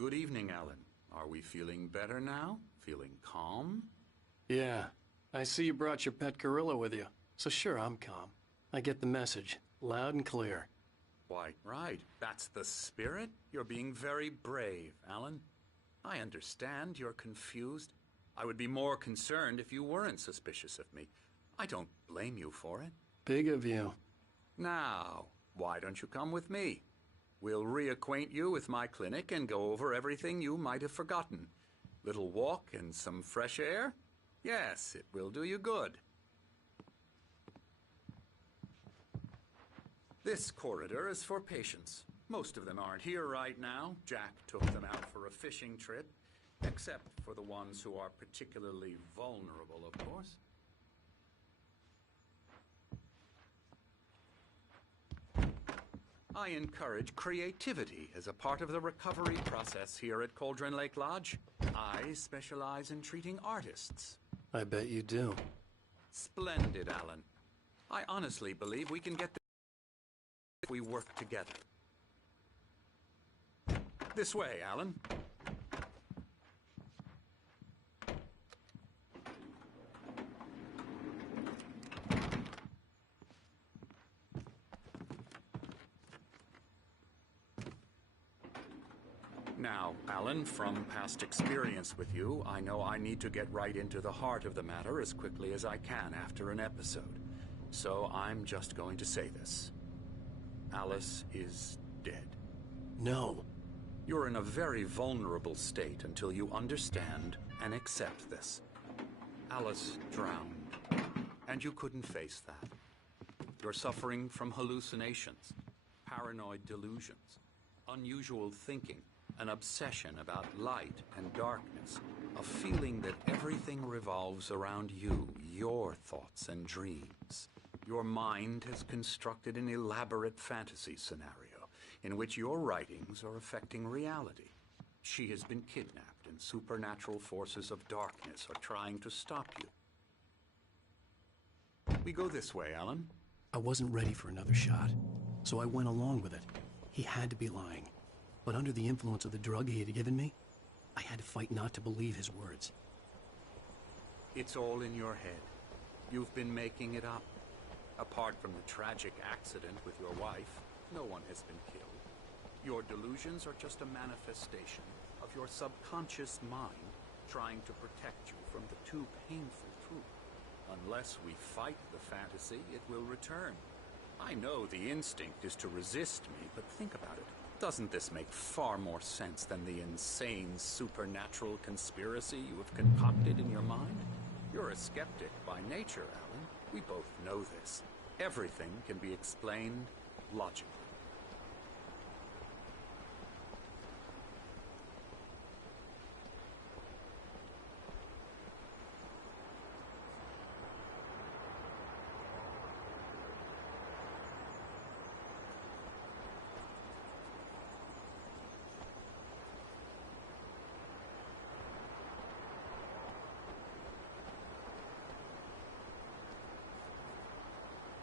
Good evening, Alan. Are we feeling better now? Feeling calm? Yeah. I see you brought your pet gorilla with you. So sure, I'm calm. I get the message. Loud and clear. Quite right. That's the spirit. You're being very brave, Alan. I understand you're confused. I would be more concerned if you weren't suspicious of me. I don't blame you for it. Big of you. Now, why don't you come with me? We'll reacquaint you with my clinic and go over everything you might have forgotten. Little walk and some fresh air? Yes, it will do you good. This corridor is for patients. Most of them aren't here right now. Jack took them out for a fishing trip, except for the ones who are particularly vulnerable, of course. I encourage creativity as a part of the recovery process here at Cauldron Lake Lodge. I specialize in treating artists. I bet you do. Splendid, Alan. I honestly believe we can get this if we work together. This way, Alan. Now, Alan, from past experience with you, I know I need to get right into the heart of the matter as quickly as I can after an episode. So I'm just going to say this. Alice is dead. No. You're in a very vulnerable state until you understand and accept this. Alice drowned, and you couldn't face that. You're suffering from hallucinations, paranoid delusions, unusual thinking, an obsession about light and darkness, a feeling that everything revolves around you, your thoughts and dreams. Your mind has constructed an elaborate fantasy scenario in which your writings are affecting reality. She has been kidnapped, and supernatural forces of darkness are trying to stop you. We go this way, Alan. I wasn't ready for another shot, so I went along with it. He had to be lying. But under the influence of the drug he had given me, I had to fight not to believe his words. It's all in your head. You've been making it up. Apart from the tragic accident with your wife, no one has been killed. Your delusions are just a manifestation of your subconscious mind trying to protect you from the too painful truth. Unless we fight the fantasy, it will return. I know the instinct is to resist me, but think about it. Doesn't this make far more sense than the insane supernatural conspiracy you have concocted in your mind? You're a skeptic by nature, Alan. We both know this. Everything can be explained logically.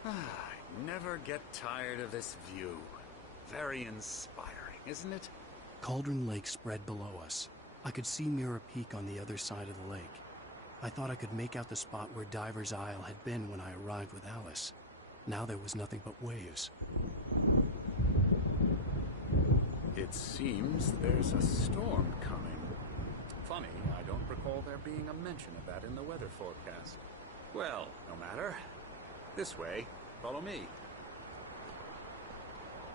I never get tired of this view. Very inspiring, isn't it? Cauldron Lake spread below us. I could see Mirror Peak on the other side of the lake. I thought I could make out the spot where Diver's Isle had been when I arrived with Alice. Now there was nothing but waves. It seems there's a storm coming. Funny, I don't recall there being a mention of that in the weather forecast. Well, no matter. This way. Follow me.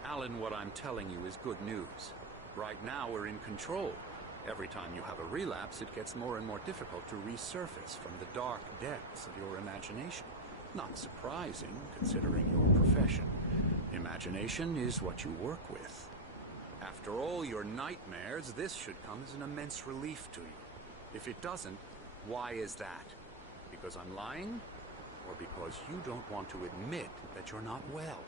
Alan, what I'm telling you is good news. Right now we're in control. Every time you have a relapse, it gets more and more difficult to resurface from the dark depths of your imagination. Not surprising, considering your profession. Imagination is what you work with. After all your nightmares, this should come as an immense relief to you. If it doesn't, why is that? Because I'm lying? Or because you don't want to admit that you're not well?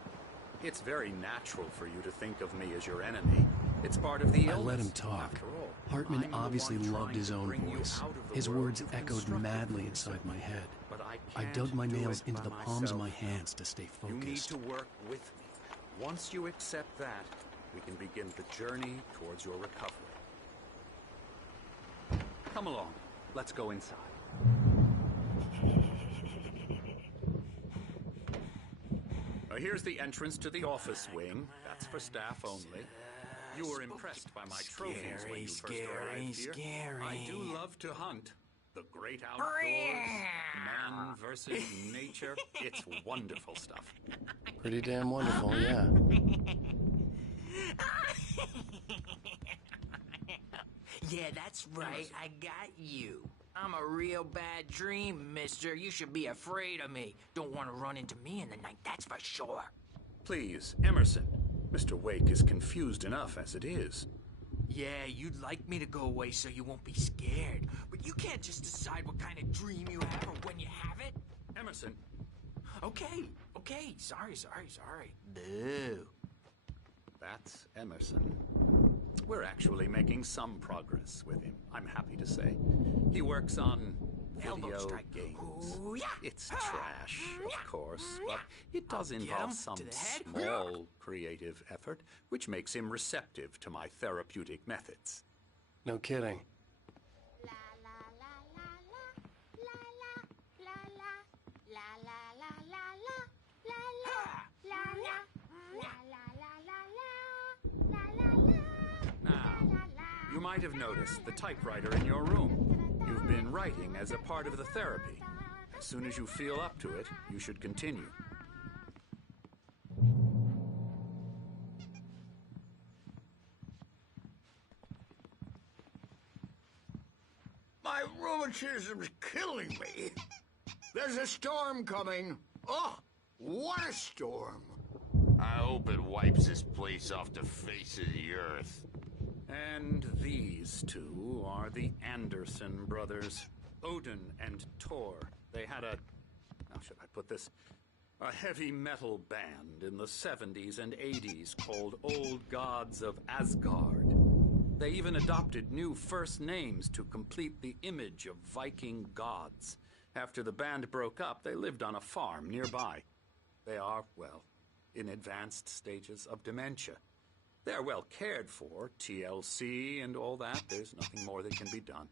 It's very natural for you to think of me as your enemy. It's part of the illness. I let him talk. After all, Hartman I'm the obviously one loved trying his to own bring you voice. out of the His world words you've echoed constructed madly for inside yourself. my head. But I can't dug my do nails it into by the palms of my myself. hands to stay You need focused. to work with me. Once you accept that, we can begin the journey towards your recovery. Come along. Let's go inside. Here's the entrance to the office wing. That's for staff only. You were impressed by my trophies when you first arrived here. I do love to hunt. The great outdoors, man versus nature. It's wonderful stuff. Pretty damn wonderful, yeah. Yeah, that's right. I got you. I'm a real bad dream, mister. You should be afraid of me. Don't want to run into me in the night, that's for sure. Please, Emerson. Mr. Wake is confused enough as it is. Yeah, you'd like me to go away so you won't be scared. But you can't just decide what kind of dream you have or when you have it. Emerson. Okay. Sorry. Boo. That's Emerson. We're actually making some progress with him, I'm happy to say. He works on video games. Ooh, yeah. It's trash, of course, but it does involve some small creative effort, which makes him receptive to my therapeutic methods. No kidding. You might have noticed the typewriter in your room. You've been writing as a part of the therapy. As soon as you feel up to it, you should continue. My rheumatism's killing me. There's a storm coming. Oh, what a storm. I hope it wipes this place off the face of the earth. And these two are the Anderson brothers, Odin and Tor. They had a, how should I put this, a heavy metal band in the 70s and 80s called Old Gods of Asgard. They even adopted new first names to complete the image of Viking gods. After the band broke up, they lived on a farm nearby. They are, well, in advanced stages of dementia. They're well cared for, TLC and all that. There's nothing more that can be done.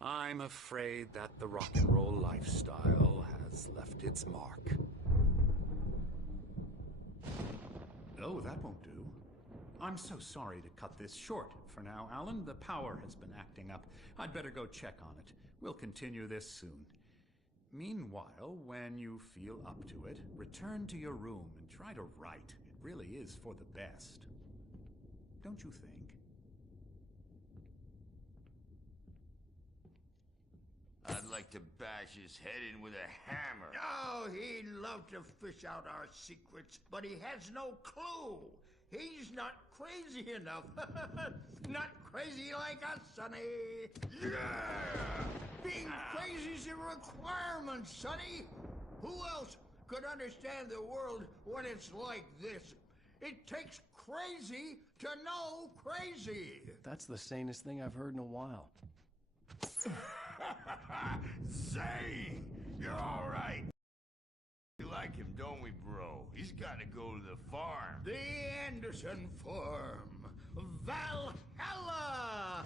I'm afraid that the rock and roll lifestyle has left its mark. Oh, that won't do. I'm so sorry to cut this short for now, Alan. The power has been acting up. I'd better go check on it. We'll continue this soon. Meanwhile, when you feel up to it, return to your room and try to write. It really is for the best. Don't you think? I'd like to bash his head in with a hammer. Oh, he'd love to fish out our secrets, but he has no clue. He's not crazy enough. Not crazy like us, Sonny. Yeah! Being crazy's a requirement, Sonny. Who else could understand the world when it's like this? It takes crazy to know crazy. That's the sanest thing I've heard in a while. Zane! You're all right. We like him, don't we, bro? He's got to go to the farm. The Anderson Farm. Valhalla!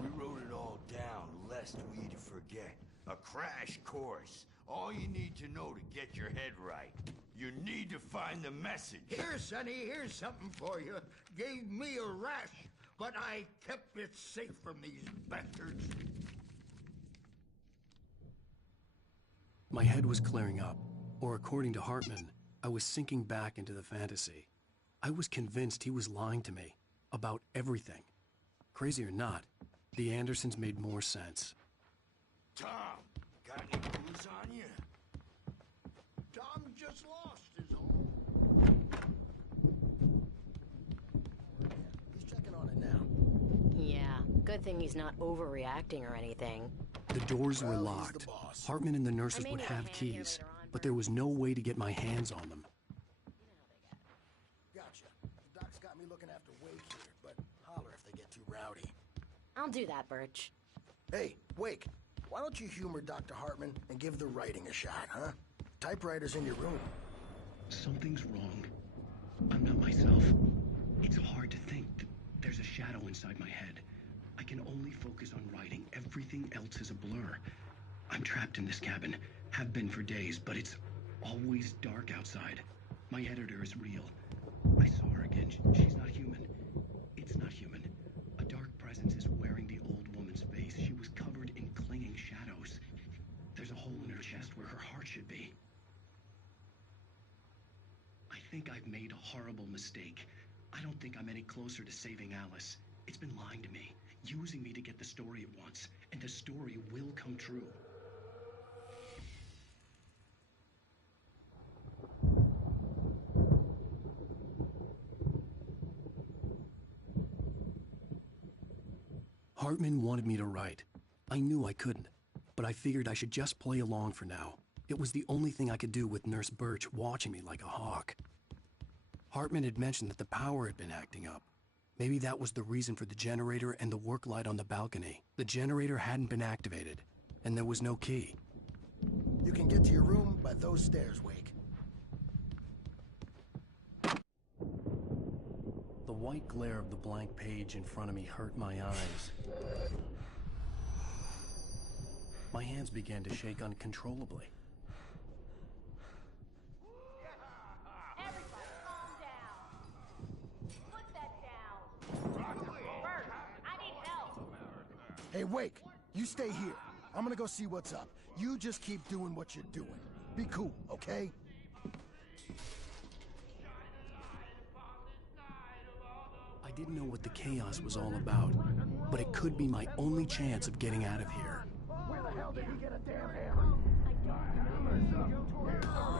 We wrote it all down, lest we forget. A crash course. All you need to know to get your head right. You need to find the message. Here, Sonny, here's something for you. Gave me a rash, but I kept it safe from these bastards. My head was clearing up, or according to Hartman, I was sinking back into the fantasy. I was convinced he was lying to me about everything. Crazy or not, the Andersons made more sense. Tom, got any booze on you? Tom just lost his own. He's checking on it now. Yeah, good thing he's not overreacting or anything. The doors were Well, he's locked. the boss. Hartman and the nurses I may would need a have hand here keys, later on, but there was no way to get my hands on them. Gotcha. The doc's got me looking after Wake here, but holler if they get too rowdy. I'll do that, Birch. Hey, Wake, why don't you humor Dr. Hartman and give the writing a shot, huh? Typewriter's in your room. Something's wrong. I'm not myself. It's hard to think that there's a shadow inside my head. I can only focus on writing. Everything else is a blur. I'm trapped in this cabin. Have been for days, but it's always dark outside. My editor is real. I saw her again. She's not human. It's not human. A dark presence is wearing the old woman's face. She was covered in clinging shadows. There's a hole in her chest where her heart should be. I think I've made a horrible mistake. I don't think I'm any closer to saving Alice. It's been lying to me, using me to get the story it wants, and the story will come true. Hartman wanted me to write. I knew I couldn't, but I figured I should just play along for now. It was the only thing I could do with Nurse Birch watching me like a hawk. Hartman had mentioned that the power had been acting up. Maybe that was the reason for the generator and the work light on the balcony. The generator hadn't been activated, and there was no key. You can get to your room by those stairs, Wake. The white glare of the blank page in front of me hurt my eyes. My hands began to shake uncontrollably. Everybody calm down. Put that down. Bert, I need help. Hey, Wake, you stay here. I'm gonna go see what's up. You just keep doing what you're doing. Be cool, okay? I didn't know what the chaos was all about, but it could be my only chance of getting out of here. Where the hell did he get a damn hammer?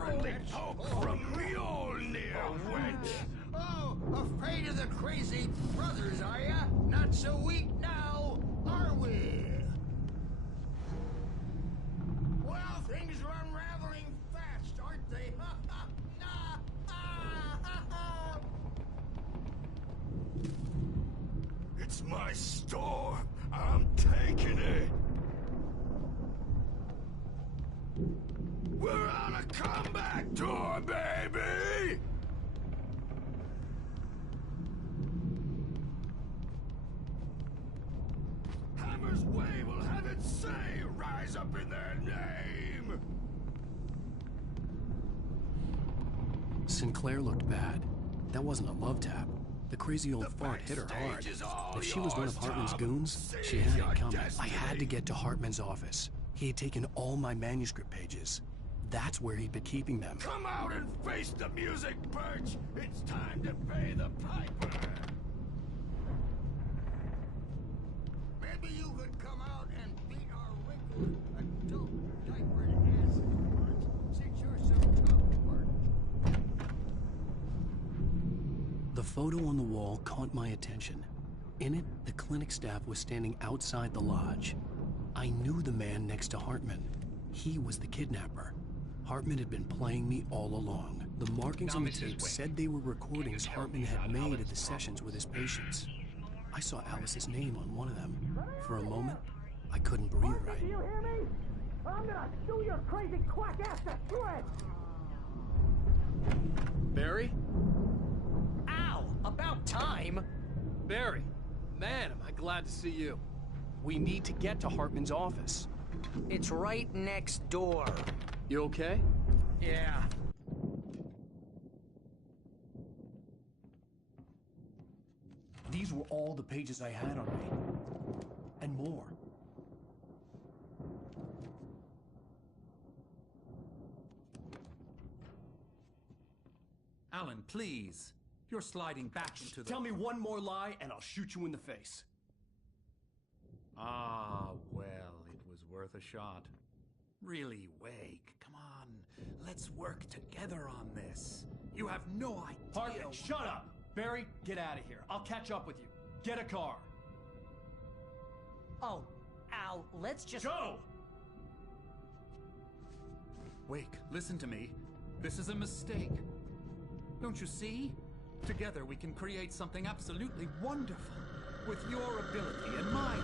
Only hope from Mjolnir, wench! Oh, afraid of the crazy brothers, are ya? Not so weak now, are we? Well, things are unraveling fast, aren't they? It's my store. I'm taking it. We're on a comeback tour, baby! Hammer's Way will have its say rise up in their name! Sinclair looked bad. That wasn't a love tap. The crazy old fart hit her hard. backstage is all If she was one of yours, Hartman's Tom. goons, she Seize had your it coming. I destiny. had to get to Hartman's office. He had taken all my manuscript pages. That's where he'd been keeping them. Come out and face the music, Birch! It's time to pay the piper! Maybe you could come out and beat our wrinkled adult diapered asses once, since you're so tough, Bert. The photo on the wall caught my attention. In it, the clinic staff was standing outside the lodge. I knew the man next to Hartman. He was the kidnapper. Hartman had been playing me all along. The markings on the tape said they were recordings Hartman had made at the sessions with his patients. I saw Alice's name on one of them. For a moment, I couldn't breathe right. Do you hear me? I'm gonna chew your crazy quack ass to shreds! Barry? Ow! About time! Barry! Man, am I glad to see you. We need to get to Hartman's office. It's right next door. You okay? Yeah. These were all the pages I had on me. And more. Alan, please. You're sliding back into the... Tell me one more lie and I'll shoot you in the face. Ah, well, it was worth a shot. Really, Wake, come on. Let's work together on this. You have no idea... Hartman, shut up! Barry, get out of here. I'll catch up with you. Get a car. Oh, Al, let's just... Go! Wake, listen to me. This is a mistake. Don't you see? Together we can create something absolutely wonderful. With your ability and mine.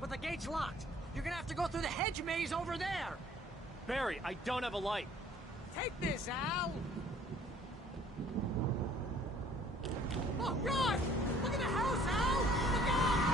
but the gate's locked. You're gonna have to go through the hedge maze over there. Barry, I don't have a light. Take this, Al. Oh, God! Look at the house, Al! Look out!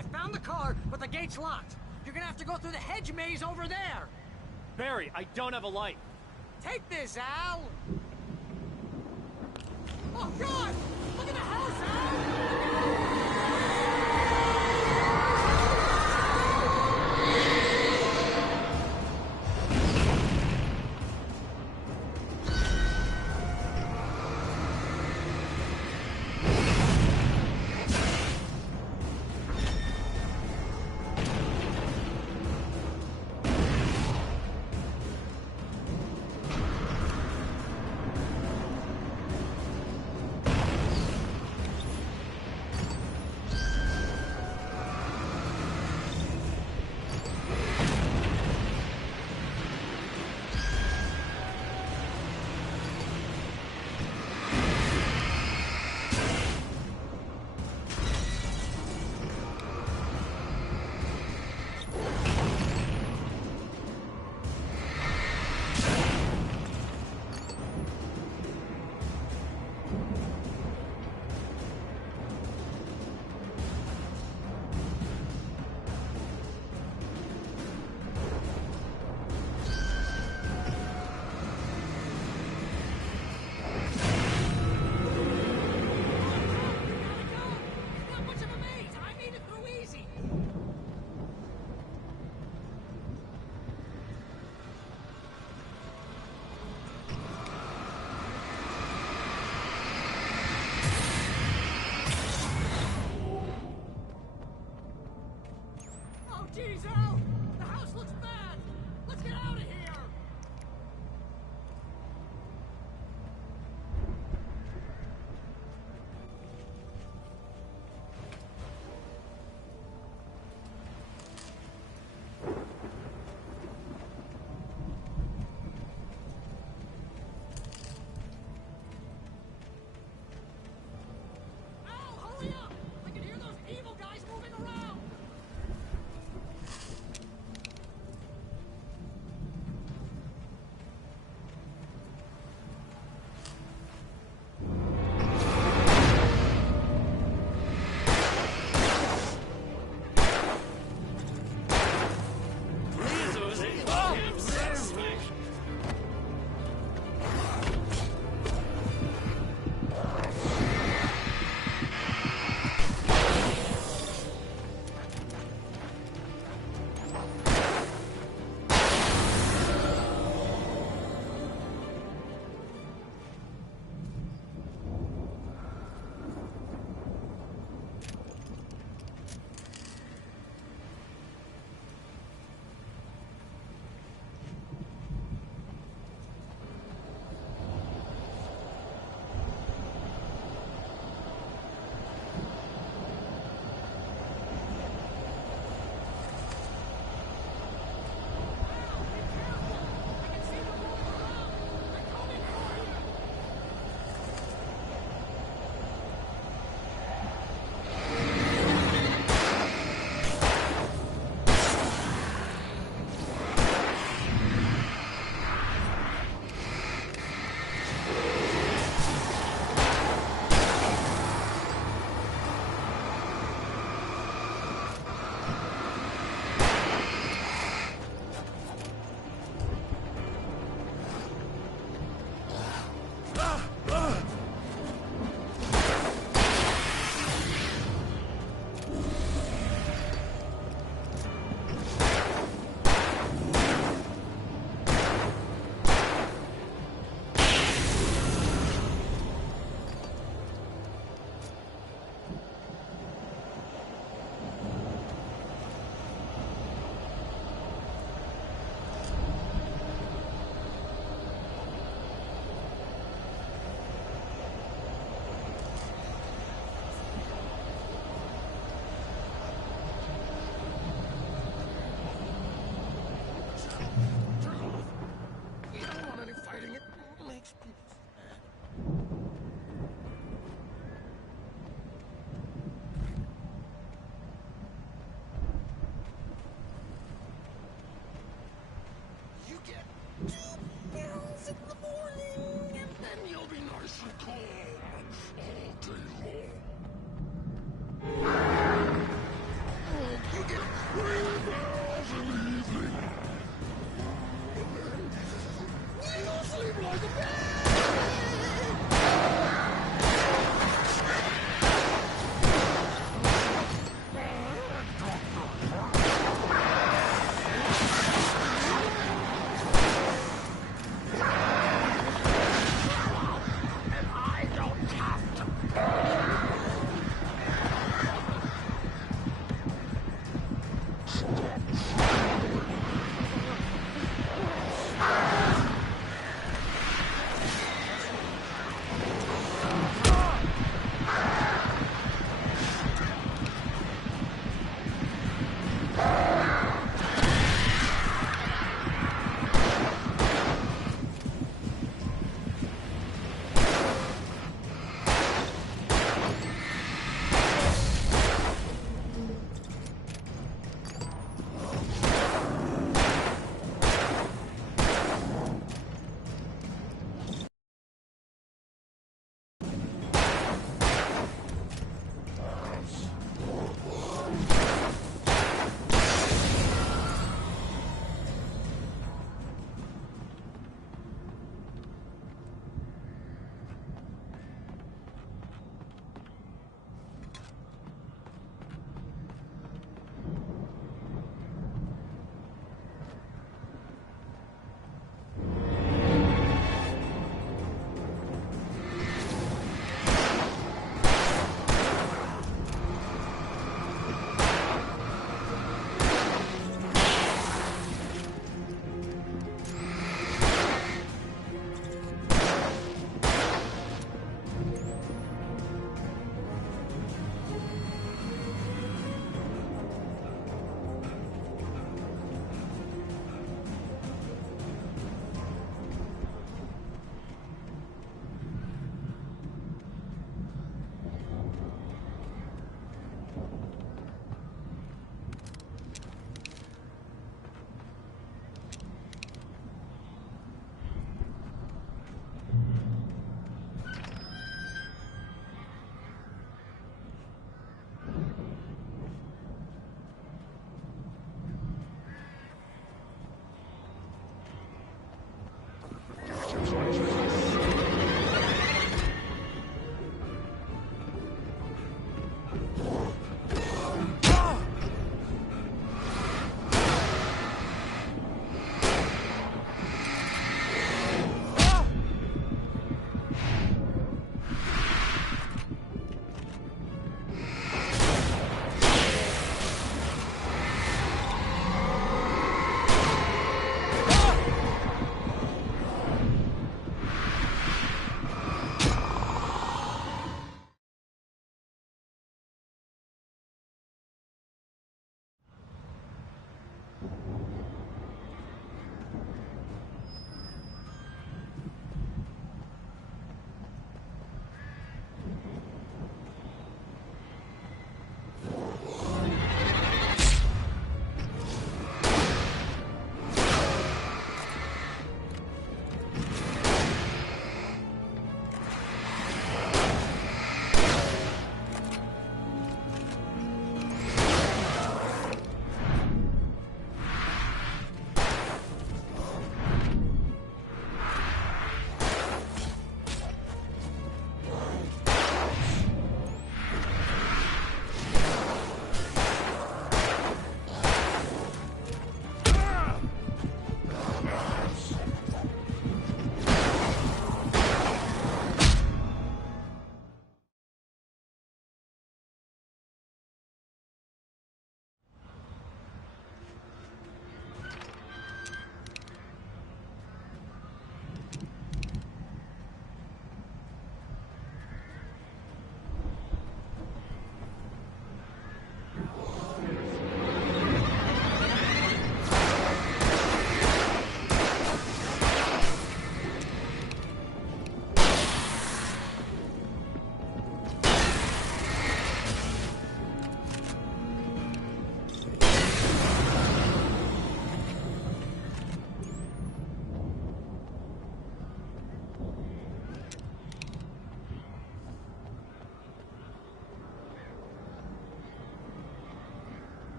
I found the car, but the gate's locked. You're gonna have to go through the hedge maze over there. Barry, I don't have a light. Take this, Al. Oh, God! Look at the house, Al!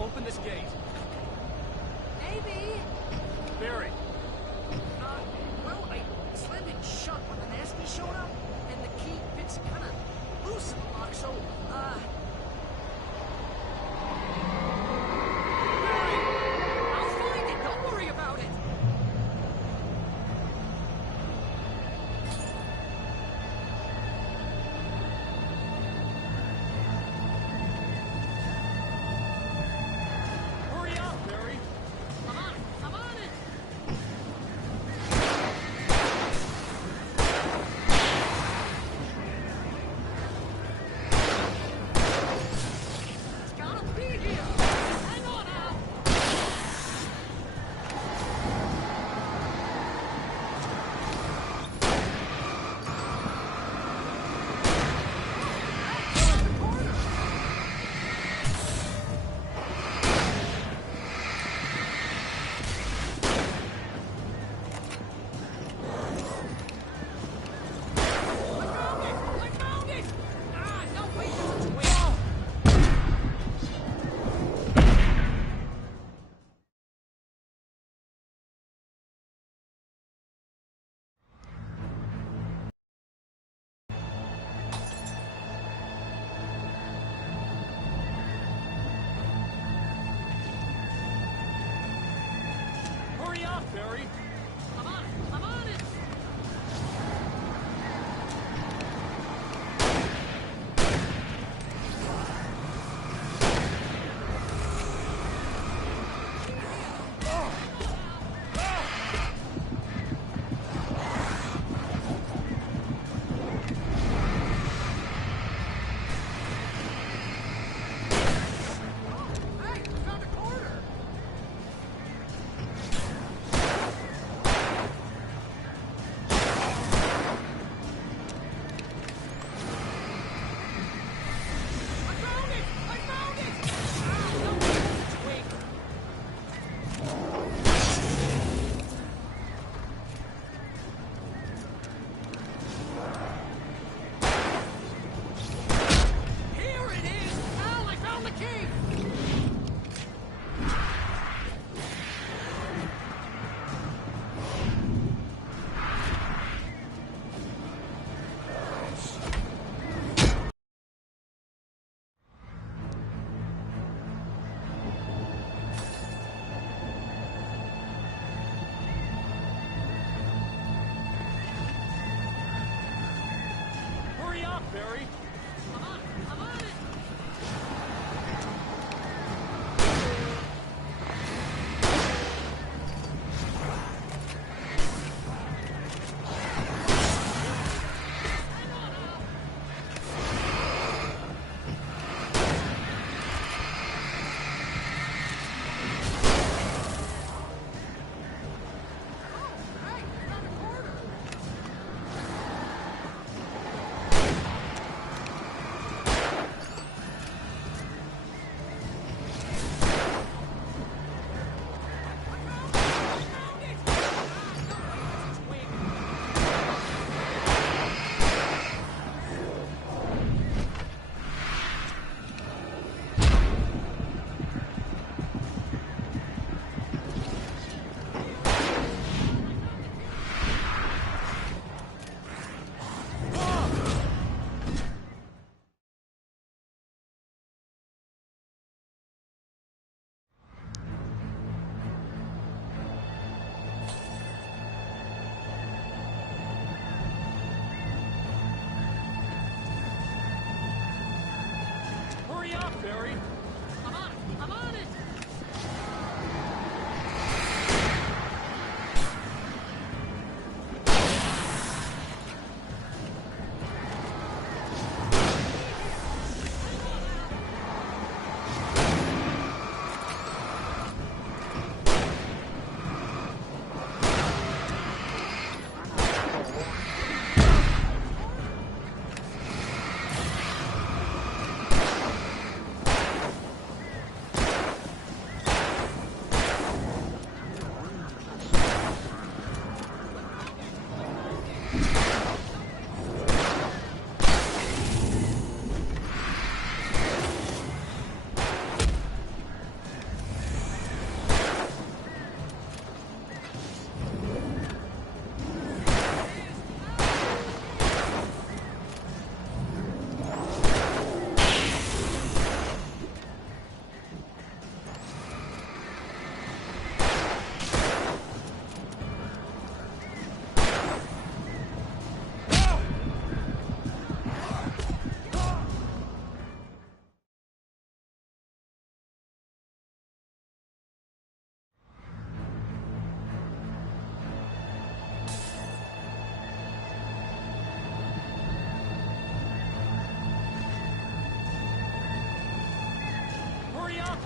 open this gate. Maybe. Barry, Well, I slammed it shut when the nasty showed up, and the key fits kind of loose in the lock, so, I'll find it. Don't worry about it. hurry up, Barry. I'm on it. I'm on it. It's gotta be here. Hang on now. That's the corner. I found it! Ah, no, wait, there's a twig. Hurry up, Barry. I'm on it. I'm on it. Hey, we found a corner. I found it! I found it! Ah, no, it's a twig. Here it is! Al, I found the key! Hurry up, Barry. I'm on it! I'm on it! Hang on, Al! Oh, hey, we found a corner! Hurry up, Barry. I'm on it! I'm on it!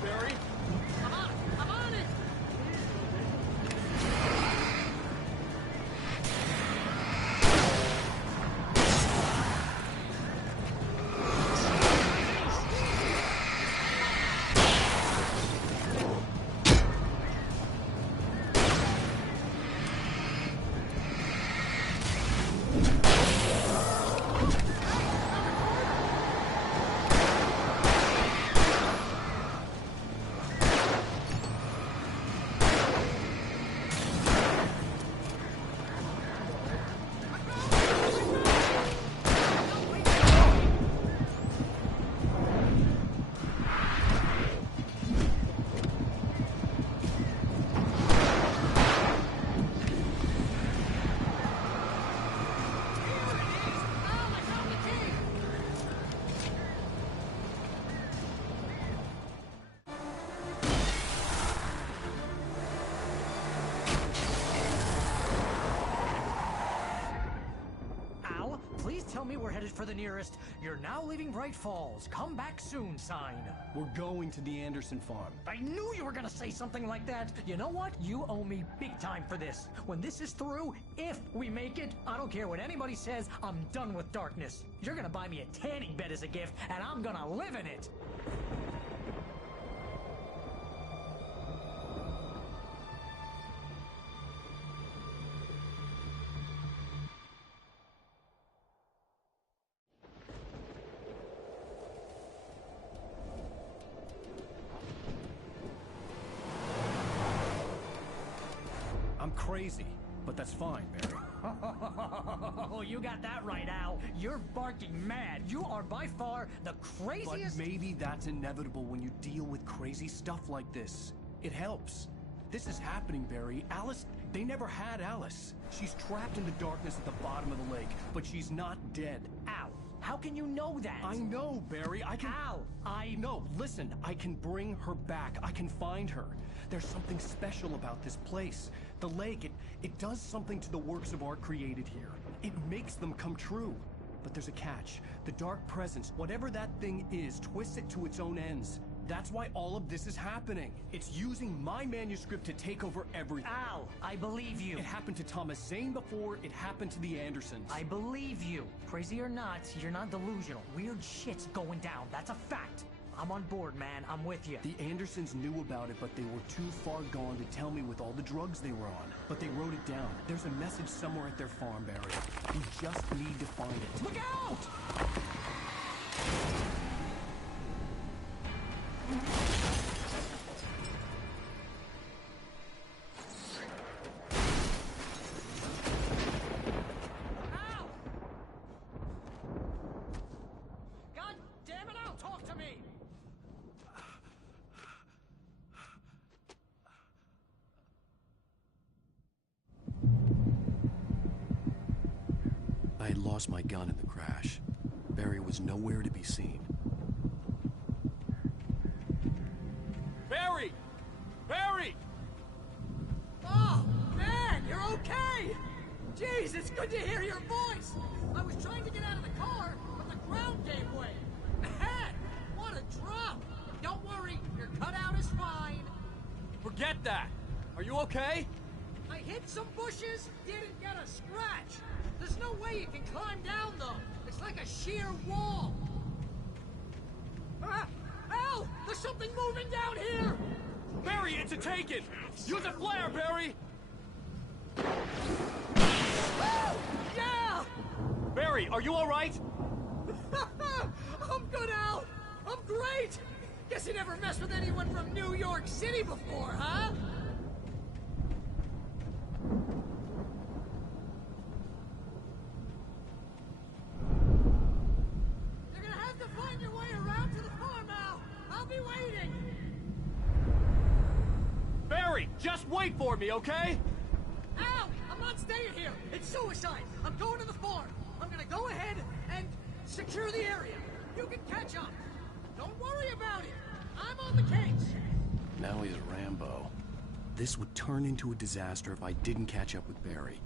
Barry. I'm on it! Please tell me we're headed for the nearest "You're now leaving Bright Falls. Come back soon" sign. We're going to the Anderson farm. I knew you were gonna say something like that. You know what? You owe me big time for this. When this is through, if we make it, I don't care what anybody says, I'm done with darkness. You're gonna buy me a tanning bed as a gift, and I'm gonna live in it. I'm crazy, but that's fine, Barry. Oh, you got that right, Al. You're barking mad. You are by far the craziest... But maybe that's inevitable when you deal with crazy stuff like this. It helps. This is happening, Barry. Alice, they never had Alice. She's trapped in the darkness at the bottom of the lake, but she's not dead. Al, how can you know that? I know, Barry. I can... Al, No, listen. I can bring her back. I can find her. There's something special about this place. The lake, it does something to the works of art created here. It makes them come true. But there's a catch. The dark presence, whatever that thing is, twists it to its own ends. That's why all of this is happening. It's using my manuscript to take over everything. Al, I believe you. It happened to Thomas Zane before, it happened to the Andersons. I believe you. Crazy or not, you're not delusional. Weird shit's going down. That's a fact. I'm on board, man. I'm with you. The Andersons knew about it, but they were too far gone to tell me with all the drugs they were on. But they wrote it down. There's a message somewhere at their farm, Barry. We just need to find it. Look out! Ow! God damn it, Al, talk to me! I had lost my gun in the crash. Barry was nowhere to be seen. Barry! Barry! Oh, man, you're okay! Jeez, it's good to hear your voice! I was trying to get out of the car, but the ground gave way. Man, what a drop! Don't worry, your cutout is fine. Forget that! Are you okay? I hit some bushes, didn't get a scratch. There's no way you can climb down, though. It's like a sheer wall. Ah! Al! There's something moving down here! Barry, it's a taken! Use a flare, Barry! Oh, yeah! Barry, are you alright? I'm good, Al! I'm great! Guess you never messed with anyone from New York City before, huh? You're gonna have to find your way around to the farm, Al! I'll be waiting! Barry, just wait for me, okay? Al! I'm not staying here! It's suicide! I'm going to the farm! I'm gonna go ahead and secure the area! You can catch up! Don't worry about it! I'm on the case! Now he's Rambo. This would turn into a disaster if I didn't catch up with Barry.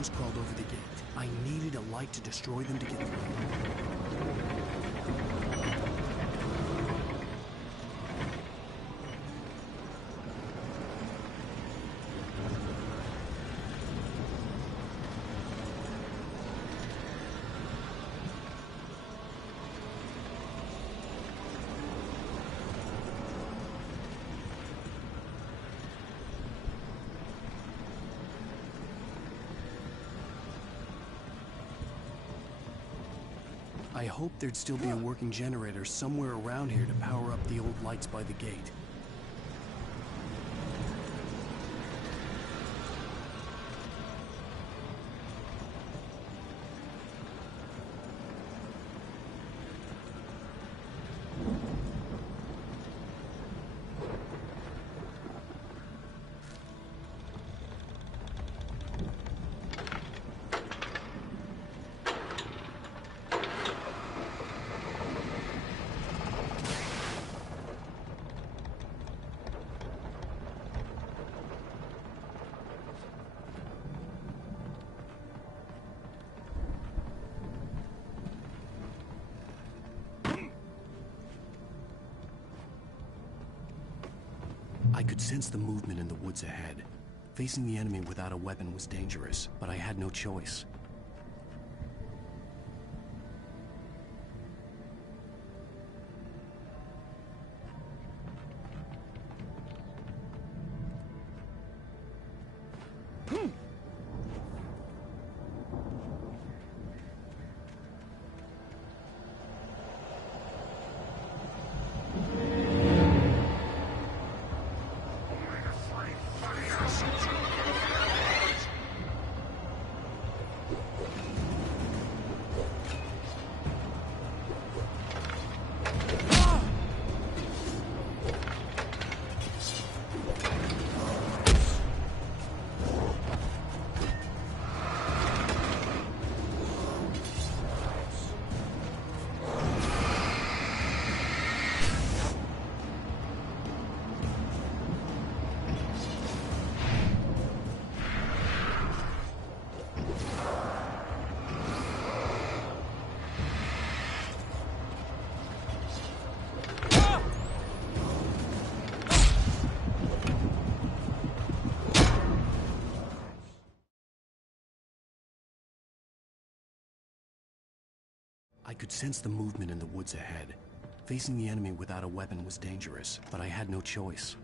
drones crawled over the gate. I needed a light to destroy them to get through. I hoped there'd still be a working generator somewhere around here to power up the old lights by the gate. I could sense the movement in the woods ahead. Facing the enemy without a weapon was dangerous, but I had no choice. I could sense the movement in the woods ahead. Facing the enemy without a weapon was dangerous, but I had no choice.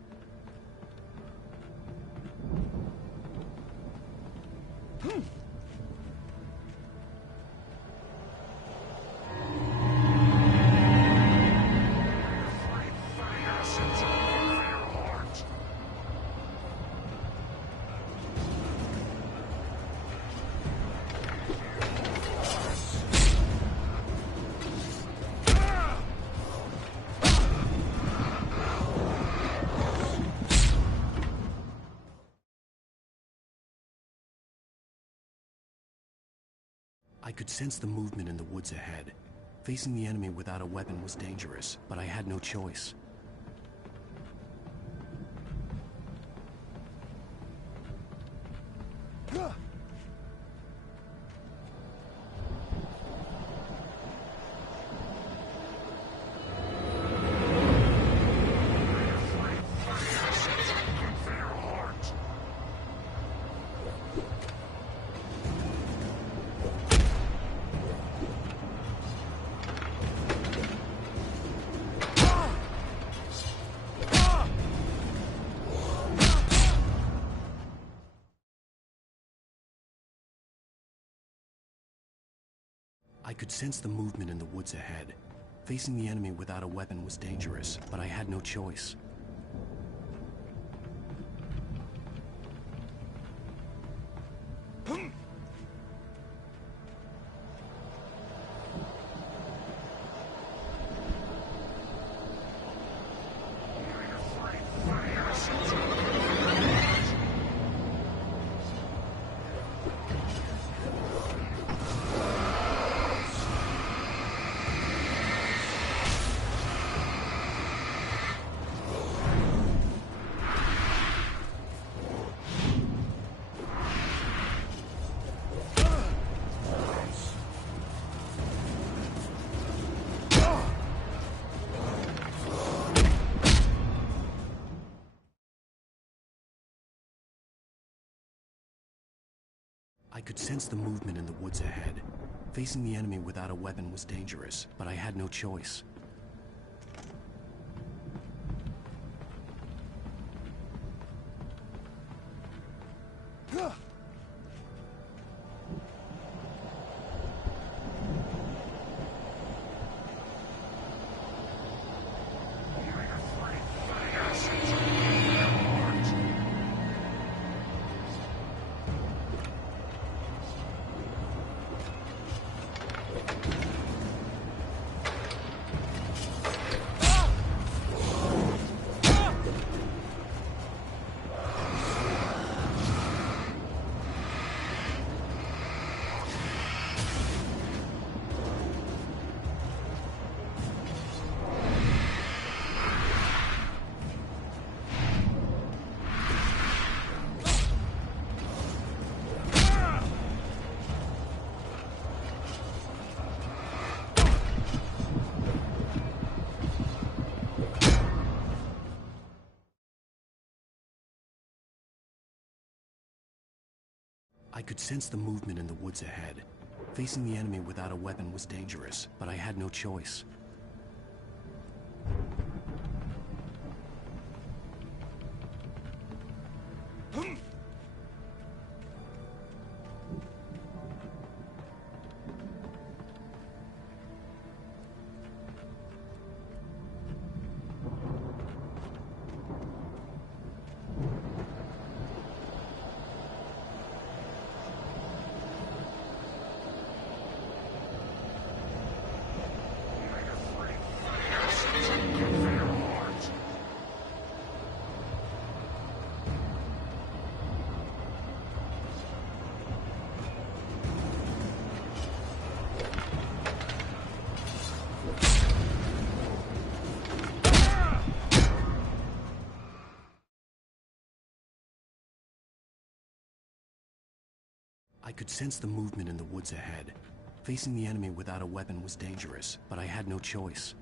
I could sense the movement in the woods ahead. Facing the enemy without a weapon was dangerous, but I had no choice. I could sense the movement in the woods ahead. Facing the enemy without a weapon was dangerous, but I had no choice. I could sense the movement in the woods ahead. Facing the enemy without a weapon was dangerous, but I had no choice. I could sense the movement in the woods ahead. Facing the enemy without a weapon was dangerous, but I had no choice. I could sense the movement in the woods ahead. Facing the enemy without a weapon was dangerous, but I had no choice.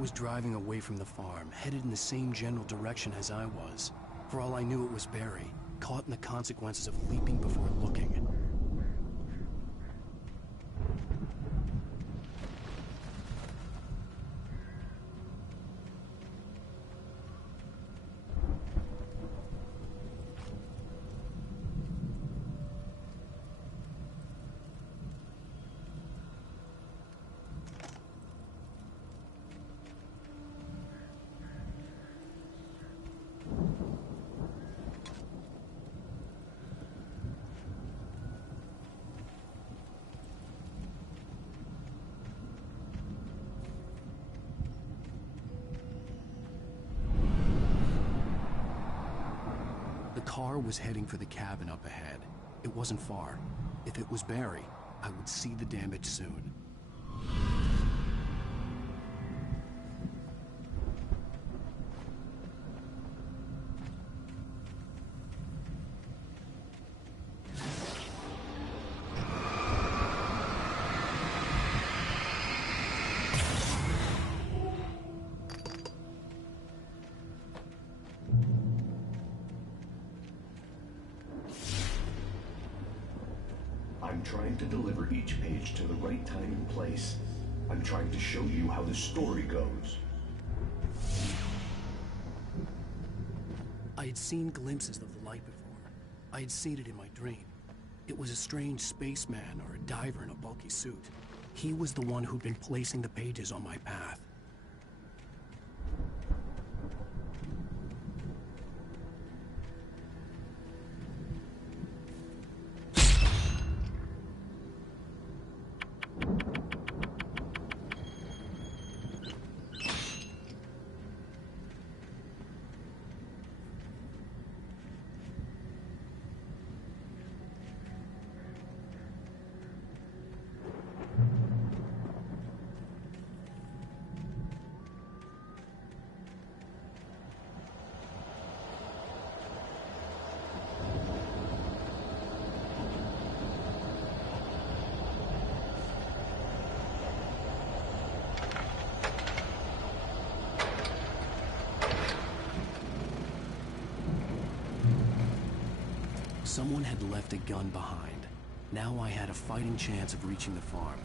Was driving away from the farm, headed in the same general direction as I was. For all I knew, it was Barry, caught in the consequences of leaping before looking. The car was heading for the cabin up ahead. It wasn't far. If it was Barry, I would see the damage soon. I'm trying to deliver each page to the right time and place. I'm trying to show you how the story goes. I had seen glimpses of the light before. I had seen it in my dream. It was a strange spaceman or a diver in a bulky suit. He was the one who'd been placing the pages on my path. Someone had left a gun behind. Now I had a fighting chance of reaching the farm.